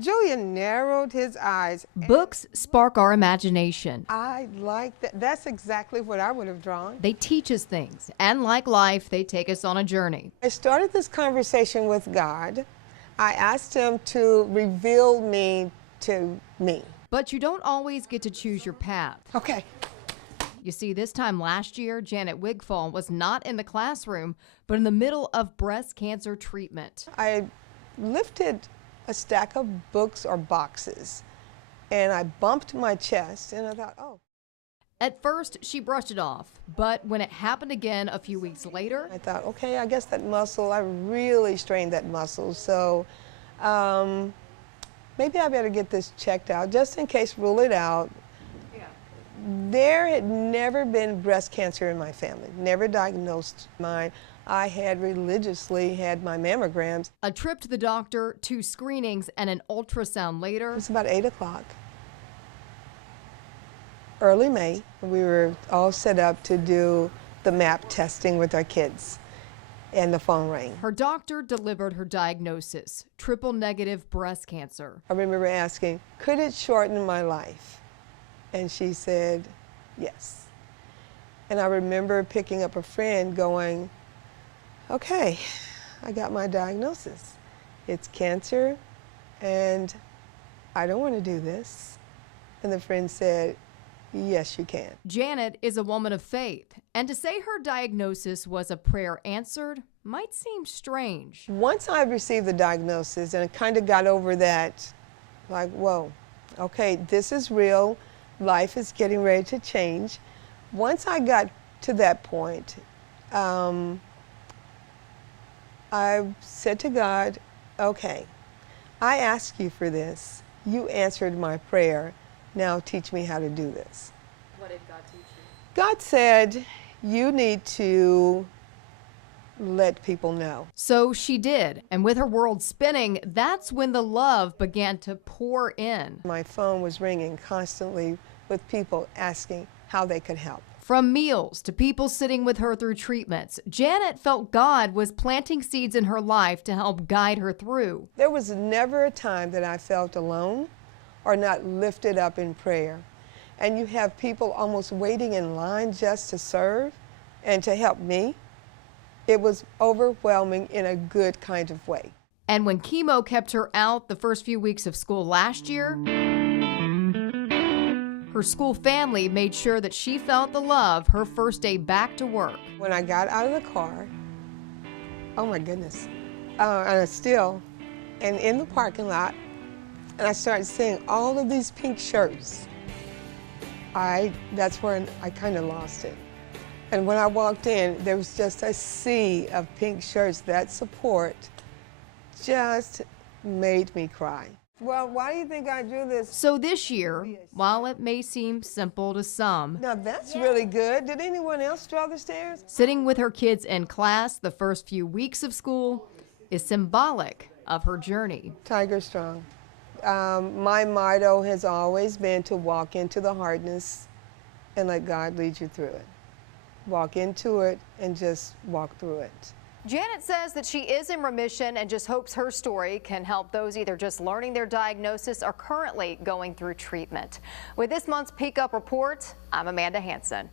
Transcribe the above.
Julian narrowed his eyes. Books spark our imagination. I like that. That's exactly what I would have drawn. They teach us things, and like life, they take us on a journey. I started this conversation with God. I asked him to reveal me to me. But you don't always get to choose your path. Okay. You see, this time last year, Janet Wigfall was not in the classroom, but in the middle of breast cancer treatment. I lifted a stack of books or boxes, and I bumped my chest, and I thought, oh. At first, she brushed it off, but when it happened again a few weeks later, I thought, okay, I guess that muscle, I really strained that muscle, so maybe I better get this checked out, just in case, rule it out. Yeah. There had never been breast cancer in my family, never diagnosed mine. I had religiously had my mammograms. A trip to the doctor, 2 screenings, and an ultrasound later. It was about 8 o'clock. Early May, we were all set up to do the MAP testing with our kids, and the phone rang. Her doctor delivered her diagnosis, triple-negative breast cancer. I remember asking, could it shorten my life? And she said, yes. And I remember picking up a friend going, okay, I got my diagnosis. It's cancer, and I don't want to do this. And the friend said, yes, you can. Janet is a woman of faith, and to say her diagnosis was a prayer answered might seem strange. Once I received the diagnosis and I kind of got over that, like, whoa, okay, this is real. Life is getting ready to change. Once I got to that point, I said to God, okay, I asked you for this. You answered my prayer. Now teach me how to do this. What did God teach you? God said, you need to let people know. So she did, and with her world spinning, that's when the love began to pour in. My phone was ringing constantly with people asking how they could help. From meals to people sitting with her through treatments, Janet felt God was planting seeds in her life to help guide her through. There was never a time that I felt alone or not lifted up in prayer. And you have people almost waiting in line just to serve and to help me. It was overwhelming in a good kind of way. And when chemo kept her out the first few weeks of school last year, her school family made sure that she felt the love her first day back to work. When I got out of the car, oh my goodness, and in the parking lot, and I started seeing all of these pink shirts. That's where I kind of lost it. And when I walked in, there was just a sea of pink shirts. That support just made me cry. Well, why do you think I do this? So this year, while it may seem simple to some, now that's really good. Did anyone else draw the stairs? Sitting with her kids in class the first few weeks of school is symbolic of her journey. Tiger strong. My motto has always been to walk into the hardness and let God lead you through it. Walk into it and just walk through it. Janet says that she is in remission and just hopes her story can help those either just learning their diagnosis or currently going through treatment. With this month's Peek Up Report, I'm Amanda Hanson.